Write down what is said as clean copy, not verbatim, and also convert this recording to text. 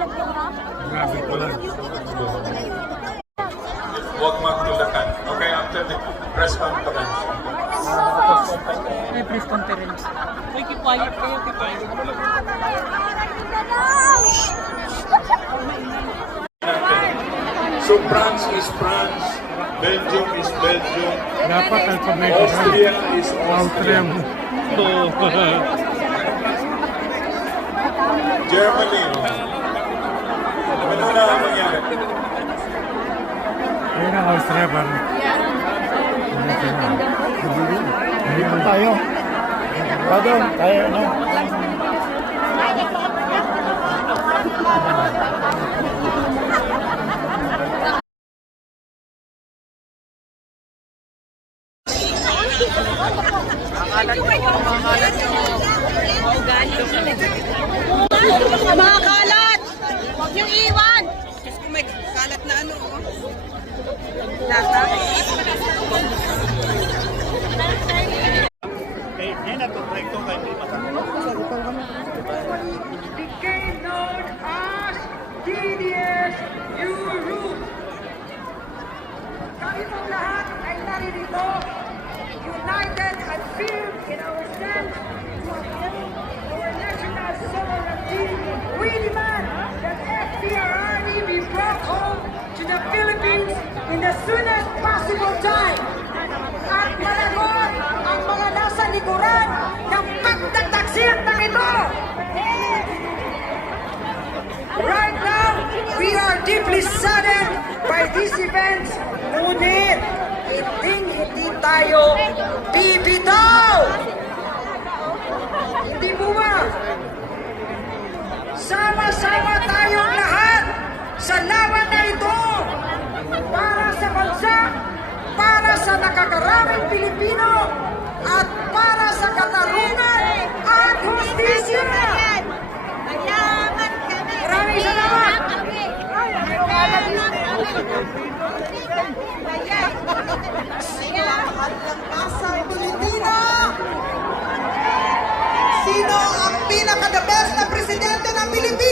Grabe pala. Huwag magtulakan. Okay, after the press conference. May press conference. May quiet kayo, quiet. So France is France, Belgium is Belgium, Dapat alphabetical. Austria is Austria Austria, mo. Germany. Ano na ang mangyari? Ayun ang Austria pa. Hindi pa tayo. Bago, tayo ano? Mga kalat! Huwag niyong iwan! Diyos ko, may kalat na ano. Lata. Became known as DDS Euro. Kami pong lahat ay naririto, united and firm in our stand to uphold our national sovereignty. We demand that FDRRD be brought home to the Philippines in the soonest possible time. At malagot ang mga nasa likuran ng pagtataksiyan ng ito. Right now, we are deeply saddened by these events. Ngunit, hindi tayo bibitaw. Hindi mo ba? Sama-sama tayong lahat sa laban na ito para sa bansa, para sa nakakaraming Pilipino, at para sa katarungan at hustisya. Maraming salamat! Sino ang pinaka-the best na presidente ng Pilipinas?